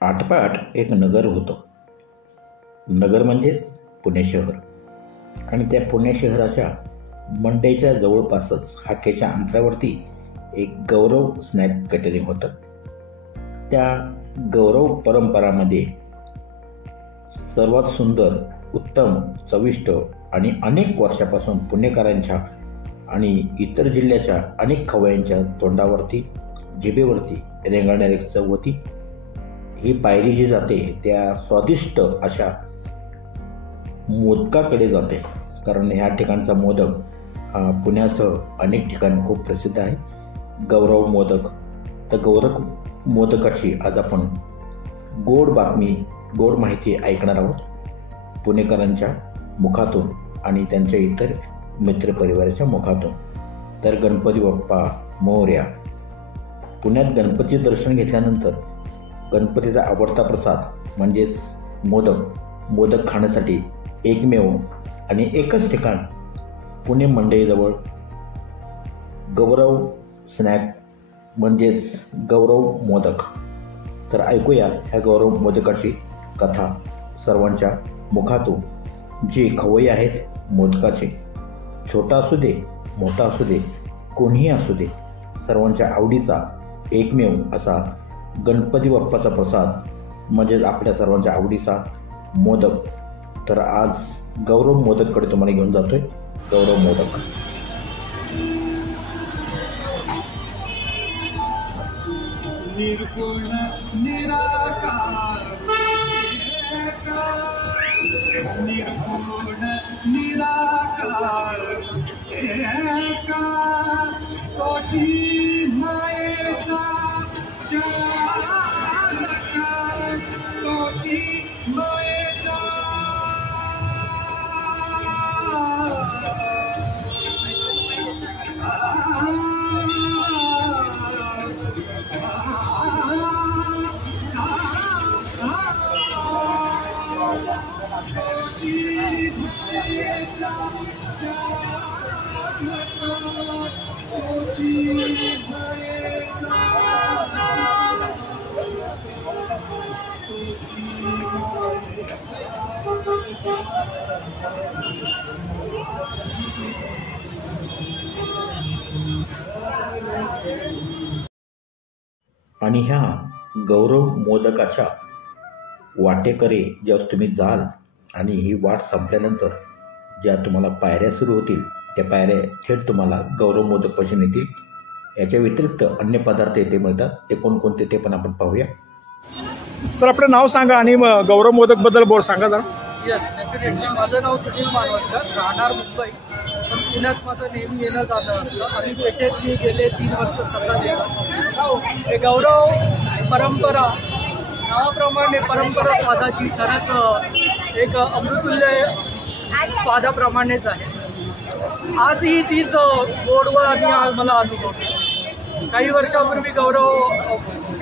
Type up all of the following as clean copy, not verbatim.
आटपाट एक नगर होतं. नगर म्हणजेच पुणे शहर. आणि त्या पुणे शहराच्या मंडईच्या जवळपासच हाकेच्या अंतरावरती एक गौरव स्नॅक कॅटरिंग होतं. त्या गौरव परंपरामध्ये सर्वात सुंदर, उत्तम, चविष्ट आणि अनेक वर्षापासून पुणेकरांच्या आणि इतर जिल्ह्याच्या अनेक खवय्यांच्या तोंडावरती, जिभेवरती रेंगाळणारी चव होती. ही पायरी जी जाते त्या स्वादिष्ट अशा मोदकाकडे जाते, कारण ह्या ठिकाणचा मोदक हा पुण्यासह अनेक ठिकाणी खूप प्रसिद्ध आहे. गौरव मोदक. तर गौरव मोदकाची आज आपण गोड बातमी, गोड माहिती ऐकणार आहोत पुणेकरांच्या मुखातून आणि त्यांच्या इतर मित्रपरिवाराच्या मुखातून. तर गणपती बाप्पा मोरया. पुण्यात गणपती दर्शन घेतल्यानंतर गणपतीचा आवडता प्रसाद म्हणजेच मोदक खाण्यासाठी एकमेव आणि एकच ठिकाण पुणे मंडईजवळ गौरव स्नॅक म्हणजेच गौरव मोदक. तर ऐकूया ह्या गौरव मोदकाची कथा सर्वांच्या मुखातून. जे खवय्ये आहेत मोदकाचे, छोटा असू दे, मोठा असू दे, कोणीही असू दे, सर्वांच्या आवडीचा एकमेव असा गणपती बाप्पाचा प्रसाद म्हणजेच आपल्या सर्वांच्या आवडीचा मोदक. तर आज गौरव मोदककडे तुम्हाला घेऊन जातोय. गौरव मोदक. निर्गुण निराकार, निर्गुण निराकार एका, तोची मायेचा चालका, तोची मायेचा आणि ह्या गौरव मोदकाच्या वाटेकरी जेव्हा तुम्ही जाल आणि ही वाट संपल्यानंतर ज्या तुम्हाला पायऱ्या सुरू होतील त्या पायऱ्या थेट तुम्हाला गौरव मोदकपासून येतील. याच्या व्यतिरिक्त अन्य पदार्थ येथे मिळतात. ते कोणकोणते ते पण आपण पाहूया. सर आपलं नाव सांगा आणि गौरव मोदकबद्दल बोल सांगा जरा. Yes, definitely. माझं नाव सुनील मानवटकर, राहणार मुंबई, पण पुण्यात माझं नेहमी येणं जाणं असतं आणि पेठेत मी गेले 3 वर्ष सतत येतो. हे गौरव परंपरा, नावाप्रमाणे परंपरा स्वादाची खरंच एक अमृतुल्य स्वादाप्रमाणेच आहे. आजही तीच गोडवा आणि मला अनुभवते. काही वर्षापूर्वी गौरव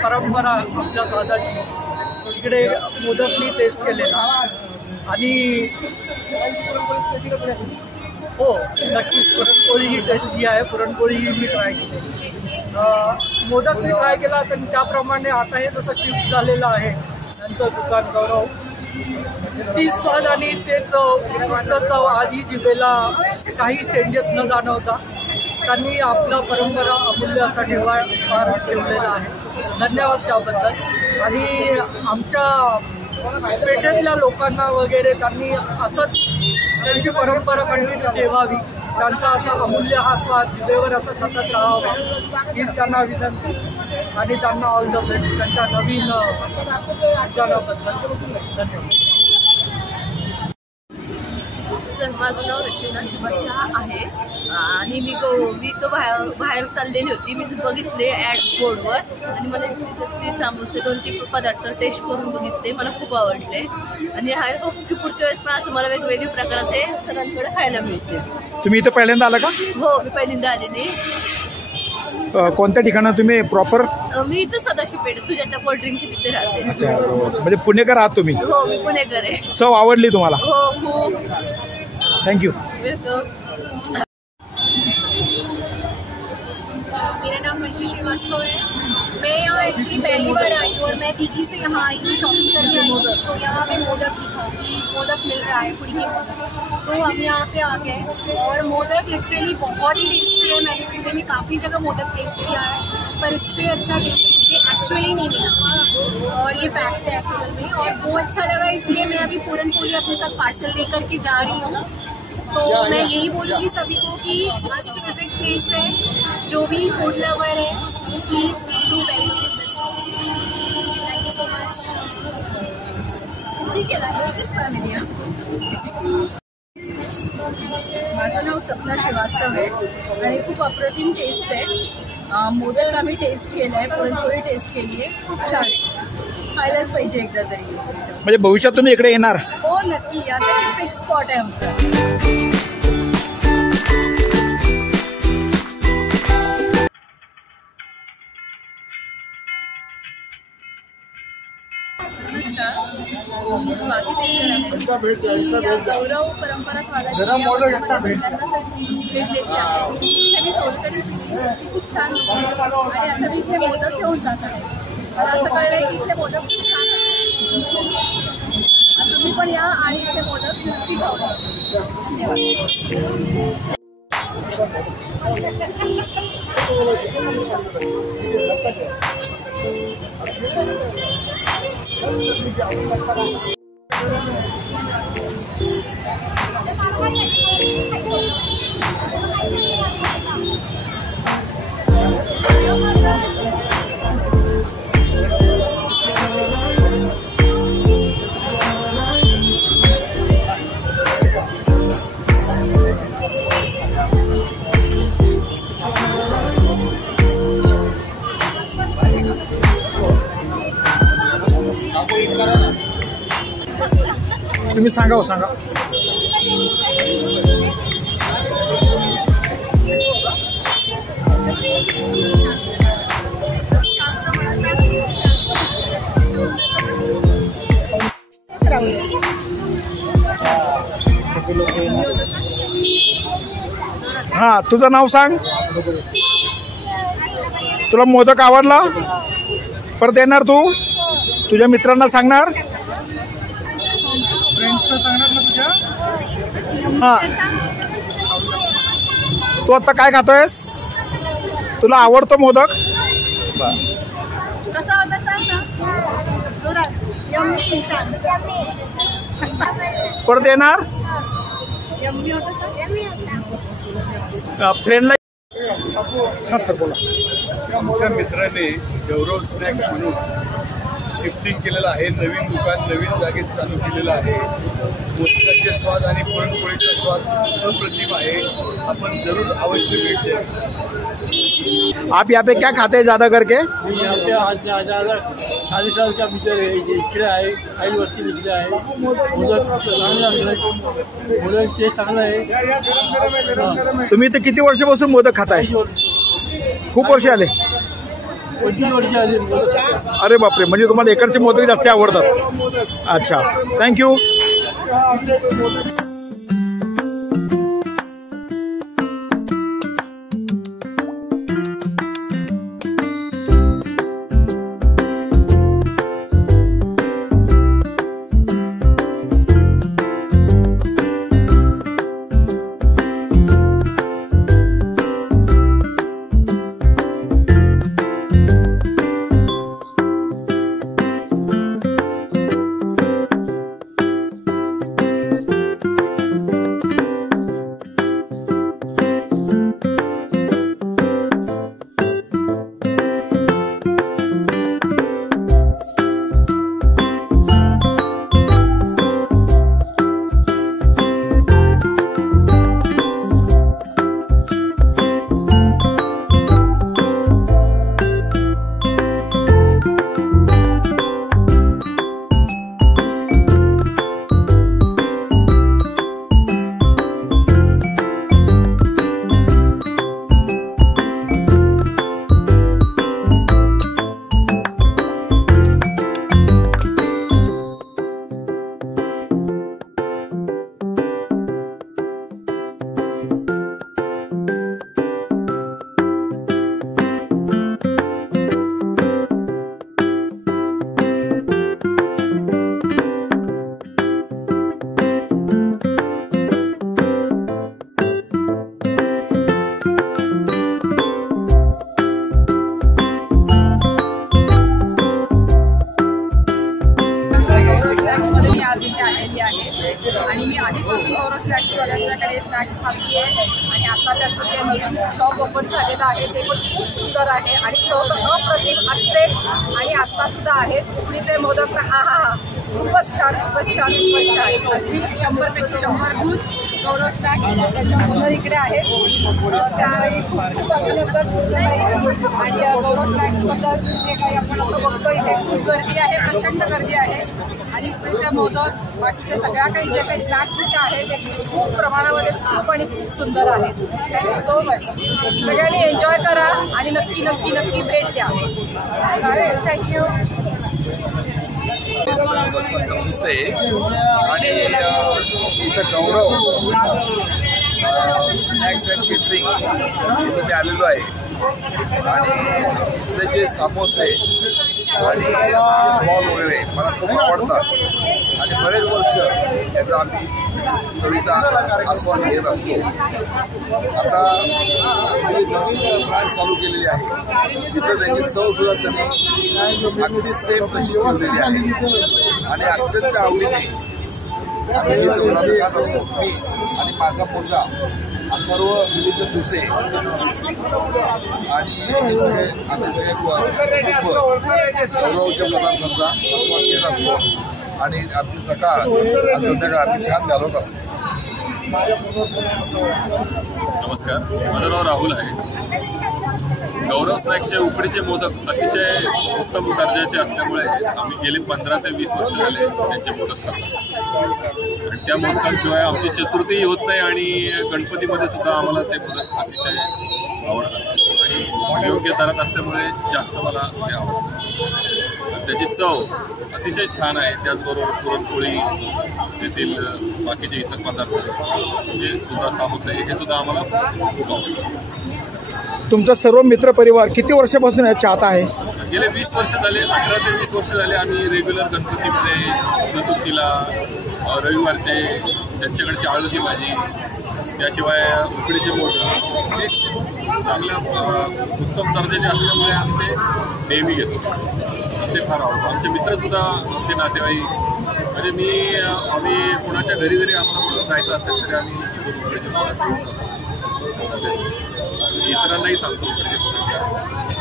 परंपरा आपल्या स्वादाची इकडे मोदक मी टेस्ट केलेला आणि हो नक्कीच पुरणपोळी ही टेस्टी आहे. पुरणपोळी मी ट्राय केली, मोदक मी ट्राय केला. तर त्याप्रमाणे आता हे जसं शिफ्ट झालेलं आहे त्यांचं दुकान गौरव, तीच स्वाद आणि तेच उत्कृष्ट चव आजही जिभेला काही चेंजेस न जाणवता त्यांनी आपला परंपरा अमूल्य असा ठेवलेला आहे. धन्यवाद त्याबद्दल. आणि आमच्या पेठेतल्या लोकांना वगैरे त्यांनी असंच त्यांची परंपरा कंटिन्यू ठेवावी, त्यांचा असा अमूल्य हा स्वाद जिभेवर असा सतत राहावा हीच त्यांना विनंती. आणि त्यांना ऑल द बेस्ट त्यांच्या नवीन जनाबद्दल. धन्यवाद. सर, माझं नाव रचना शिवशा आहे आणि मी तो बाहेर चाललेली होती. मी बघितले ॲड बोर्डवर आणि मला ते समोसे 2-3 पदार्थ टेस्ट करून बघितले. मला खूप आवडले आणि हा की पुढच्या वेळेस पण असं मला वेगवेगळे प्रकार असे सगळ्यांकडे खायला मिळते. तुम्ही इथं पहिल्यांदा आला का? हो, मी पहिल्यांदा आलेली. कोणत्या ठिकाणी तुम्ही प्रॉपर? मी इथं सदाशिव पेठ सुजाता कोल्ड्रिंकची तिथे राहते. म्हणजे पुणेकर आहात तुम्ही? हो, मी पुणेकर आहे. चव आवडली तुम्हाला? हो, खूप. थँक्यू. वेलकम. नाम मंजू श्रीवास्तव है। मैं यहाँ एक्चुअली पहली बार आई हूँ और मैं दीदी से यहाँ आई हूँ, शॉपिंग करने आई हूँ। तो यहाँ पे मोदक दिखा कि मोदक मिल रहा है, पुरी के मोदक, तो हम यहाँ पे आ गए। और मोदक लिटरली बहुत ही टेस्टी है। मैंने पुणे में काफ़ी जगह मोदक टेस्ट किया है, पर इससे अच्छा टेस्ट मुझे एक्चुअली नहीं मिला, और ये फैक्ट है एक्चुअल में। और वो अच्छा लगा, इसलिए मैं अभी पूरन पोली अपने साथ पार्सल लेकर के जा रही हूँ। तो मैं यही बोलूँगी सभी को कि मस्ट विजिट प्लेस है। जो भी फूड लवर है please do very thank you so much. ठीक आहे माझं नाव सपना श्रीवास्तव आहे आणि खूप अप्रतिम टेस्ट आहे। मोदक आम्ही टेस्ट केला आहे, पुरणपोळी टेस्ट केली आहे, खूप छान आहे, खायलाच पाहिजे एकदा तरी। म्हणजे भविष्यात तुम्ही इकडे येणार? हो नक्की, आता फिक्स स्पॉट आहे आमचा। नमस्कार, मी स्वाती पेशकर आहे। गौरव परंपरा स्वागत भेट देते आहे। मी सोलकढी पिली, ती खूप छान होती आणि आता मी इथे मोदक घेऊन जात आहे। मला असं कळलंय की इथे मोदक खूप छान असतात, तुम्ही पण या आणि इथे मोदक नक्की खावा। तुम्ही सांगा हो, सांगा। हा, तुझं नाव सांग। तुला मोदक आवडला? परत येणार तू? तुझ्या मित्रांना सांगणार? फ्रेंड्सला सांगणार ना तुझ्या? हा, तू आता काय खातोयस? तुला आवडतो मोदक? कसा होता सांग ना। परत येणार? यम्मी होता फ्रेंडला? हा सर बोला। आमच्या मित्राने गौरव स्नॅक्स म्हणून शिफ्टिंग केलेलं आहे, नवीन दुकान नवीन जागेत चालू केलेलं आहे। मोदकाचे स्वाद आणि पुरणपोळीचा स्वाद अप्रतिम आहे, आपण जरूर अवश्य भेट द्या। आप यहाँ पे क्या खाते हैं ज़्यादा करके? यहाँ पे आज 40 साल का भीतर है, इकडे आहे, काही वर्षी इकडे आहे। मोदक टेस्ट चांगला आहे। तुम्ही इथे किती वर्षापासून मोदक खाताय? खूप वर्ष आले? 25 वर्ष आली। अरे बापरे, म्हणजे तुम्हाला इकडचे मोदक जास्त आवडतात? अच्छा, थँक्यू। आणि मी आधीपासून गौरव स्नॅक्सवाल्यांच्याकडे स्नॅक्स खाती आहे आणि आता त्यांचं जे नवीन शॉप ओपन झालेलं आहे ते पण खूप सुंदर आहे आणि चव तर अप्रतिम असते आणि आत्तासुद्धा आहेच. कोकणीचे मोदक तर हा खूपच छान खूपच छान खूपच छान. अगदी 100पैकी 100 गुण गौरव स्नॅक्स त्याच्या ओनर इकडे आहेत. त्यावेळी खूप खूप अभिनंदन तुमचं आणि गौरव स्नॅक्सबद्दल जे काही आपण बघतो इथे खूप गर्दी आहे, प्रचंड गर्दी आहे आणि उकडीचे मोदक बाकीचे सगळ्या काही जे काही स्नॅक्स इथे आहेत ते खूप प्रमाणामध्ये खूप आणि खूप सुंदर आहेत. Thank you so much. सगळ्यांनी एन्जॉय करा आणि नक्की नक्की नक्की भेट द्या. चालेल, थँक्यू. तुसे आणि इथं गौरव स्नॅक्स अँड केटरिंग इथं मी आलेलो आहे आणि इथले जे समोसे आणि बॉल वगैरे मला खूप आवडतात आणि बरेच वर्ष याचा आम्ही चवीचा आस्वाद घेत असतो. आता नवीन ब्रांच चालू केलेली आहे तिथं त्याची चवसुद्धा त्यांनी अगदी सेम तशीच ठेवलेली आहे आणि अत्यंत आवडीने आम्ही हे पदार्थ खात असतो. मी आणि माझा मुलगा सर्व विविध तुसे आणि हे सगळे आम्ही सगळे गौरवच्या पदार्थांचा आस्वाद घेत असतो आणि आपली सकाळ आणि संध्याकाळ आम्ही छान घालवत असतो. नमस्कार, माझं नाव राहुल आहे. गौरव स्नॅक्सचे उकडीचे मोदक अतिशय उत्तम दर्जाचे असल्यामुळे आम्ही गेले 15 ते 20 वर्ष झाले त्यांचे मोदक खातो आणि त्या मोदकांशिवाय आमची चतुर्थी होत नाही आणि गणपतीमध्ये सुद्धा आम्हाला ते मोदक अतिशय आवडतात आणि योग्य दरात असल्यामुळे जास्त मला ते आवडतं. त्याची चव अतिशय छान आहे. त्याचबरोबर पुरणपोळी तेथील बाकीचे इतर पदार्थ म्हणजे सुद्धा समोसे हे सुद्धा आम्हाला खूप आवडतात. तुमचा सर्व मित्रपरिवार किती वर्षापासून यात चाहता आहे? गेले 20 वर्ष झाले, 18 ते 20 वर्ष झाले आम्ही रेग्युलर गणपतीमध्ये, चतुर्थीला, रविवारचे त्यांच्याकडची आळूची भाजी, त्याशिवाय उकडीचे मोदक हे खूप चांगल्या उत्तम दर्जाचे असल्यामुळे आम्ही ते नेहमी घेतो. ते फार आवडतं. आमचे मित्रसुद्धा, आमचे नातेवाईक म्हणजे आम्ही कोणाच्या घरी जरी आम्हाला जायचं असेल तरी आम्ही उकडीचे मोदक इतरांनाही सांगतो उकडीचे मोदक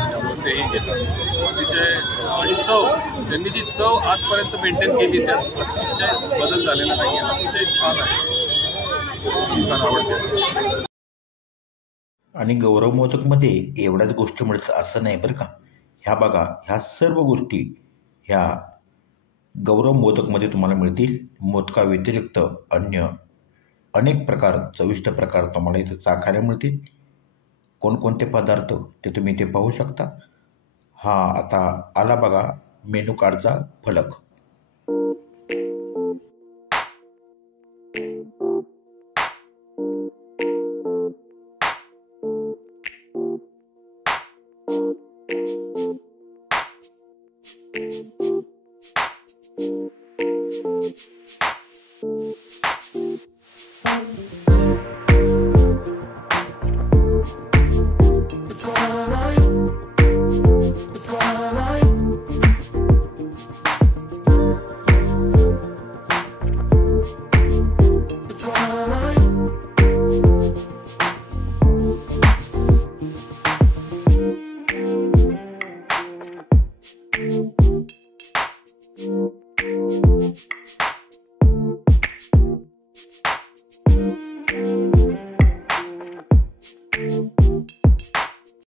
त्यामुळे तेही घेतात. अतिशय आणि चव त्यांनी जी चव आजपर्यंत मेंटेन केली त्यात अतिशय बदल झालेला नाही आहे. अतिशय छान आहे, फार आवडते. आणि गौरव मोदकमध्ये एवढ्याच गोष्टी मिळतात असं नाही बरं का. ह्या बघा, ह्या सर्व गोष्टी ह्या गौरव मोदकमध्ये तुम्हाला मिळतील. मोदका व्यतिरिक्त अन्य अनेक प्रकार, चविष्ट प्रकार तुम्हाला इथं चाखायला मिळतील. कोणकोणते पदार्थ ते तुम्ही इथे पाहू शकता. हा आता आला बघा मेनू कार्डचा फलक. It's all